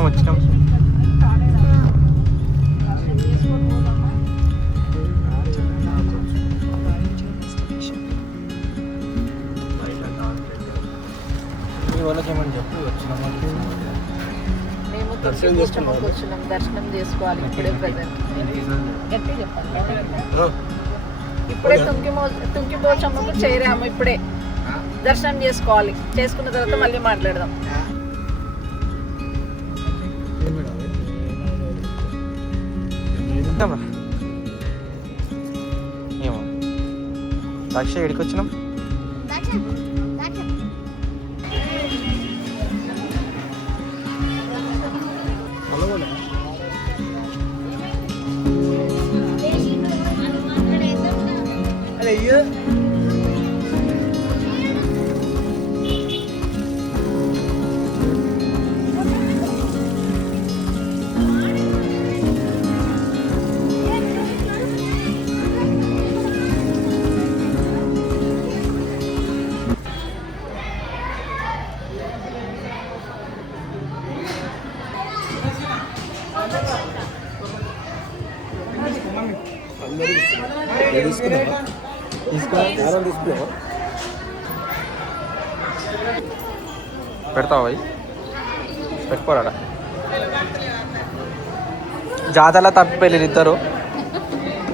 వచ్చినాం మీ వాళ్ళకి ఏమని చెప్పు వచ్చినాం మేము వచ్చినాం దర్శనం చేసుకోవాలి ఇప్పుడే ప్రజెంట్ గట్టి చెప్పాలి ఇప్పుడే తుంకిపోచమ్మకు చేరాము ఇప్పుడే దర్శనం చేసుకోవాలి చేసుకున్న తర్వాత మళ్ళీ మాట్లాడదాం ఏమో లక్ష ఎడికి వచ్చినాం అయ్యో పెడతావా పెట్టుకోరా జాతరలో తప్పిపోయి వీళ్ళిద్దరు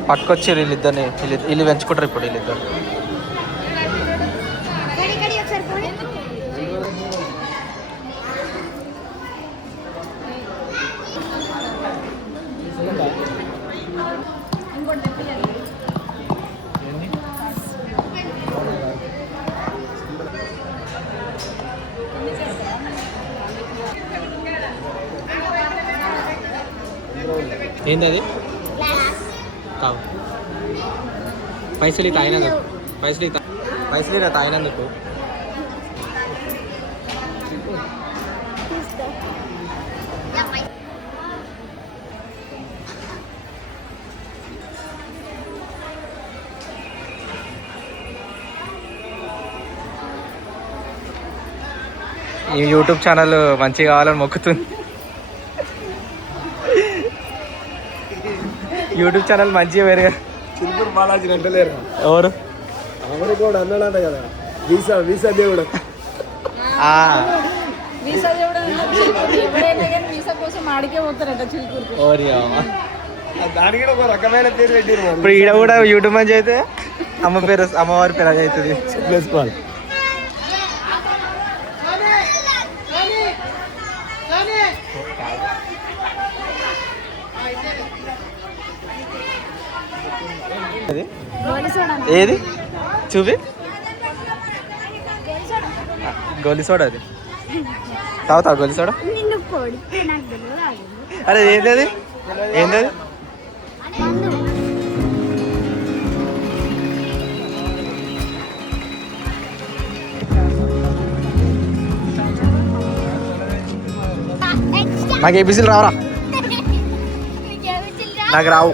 పట్టుకొచ్చి వీళ్ళిద్దరిని వీళ్ళు పెంచుకుంటారు ఇప్పుడు వీళ్ళిద్దరు ఏంది అది కావు పైసలు తాగినందుకు పైసలు తాగినందుకు ఈ యూట్యూబ్ ఛానల్ మంచిగా కావాలని మొక్కుతుంది యూట్యూబ్ ఛానల్ మంచిగా వేరే చిలుకూరు బాలాజీ అంటలేరు ఎవరు అవరు కూడా అన్నాడంట కదా వీసా దేవుడు దానికి ఒక రకమైన పేరు పెట్టారు ఇప్పుడు ఈడ కూడా యూట్యూబ్ మంచి అయితే అమ్మవారి పేరు అది అవుతుంది వేసుకోవాలి ఏది చూపి గోలీ సోడా అది తాగుతావు గోలీ సోడా అరే ఏంది అది నాకు ఏబీసీలు రావరా నాకు రావు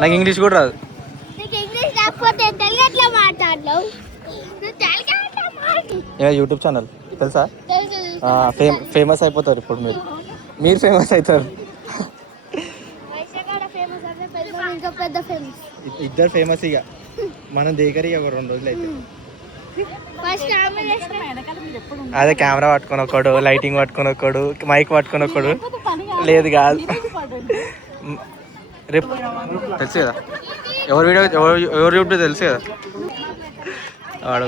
నాకు ఇంగ్లీష్ కూడా రాదు యూట్యూబ్ ఛానల్ తెలుసా ఫేమస్ అయిపోతారు ఇప్పుడు మీరు ఫేమస్ అవుతారు ఇద్దరు ఫేమస్ ఇక మనం దగ్గర ఇక 2 రోజులు అయితే అదే కెమెరా పట్టుకొని ఒకడు లైటింగ్ పట్టుకొని ఒకడు మైక్ పట్టుకొని ఒకడు లేదు కాదు రేపు తెలుసు కదా ఎవరు వీడియో ఎవరు యూట్యూబ్ తెలుసు కదా వాడు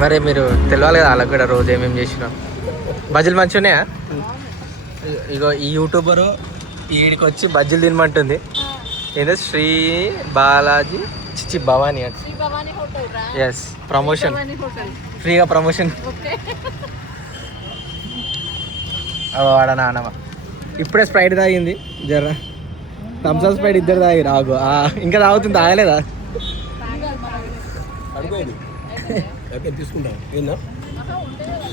మరి మీరు తెలియాలి కదా వాళ్ళకి కూడా రోజు ఏమేమి చేసినా బజ్జీలు మంచిగా ఉన్నాయా ఇగో ఈ యూట్యూబరు ఈడికి వచ్చి బజ్జీలు తినమంటుంది ఏదో శ్రీ బాలాజీ చిచి భవానీ అంటే ఎస్ ప్రమోషన్ ఫ్రీగా ప్రమోషన్ వాడ నాన్నమ్మ ఇప్పుడే స్ప్రైట్ తాగింది జర్ర థమ్స్అప్ స్ప్రైట్ ఇద్దరు తాగి రాగు ఇంకా తాగుతుంది తాగలేదా అయితే తీసుకుంటాం ఏందా ఆహా, ఉంటాయి కదా.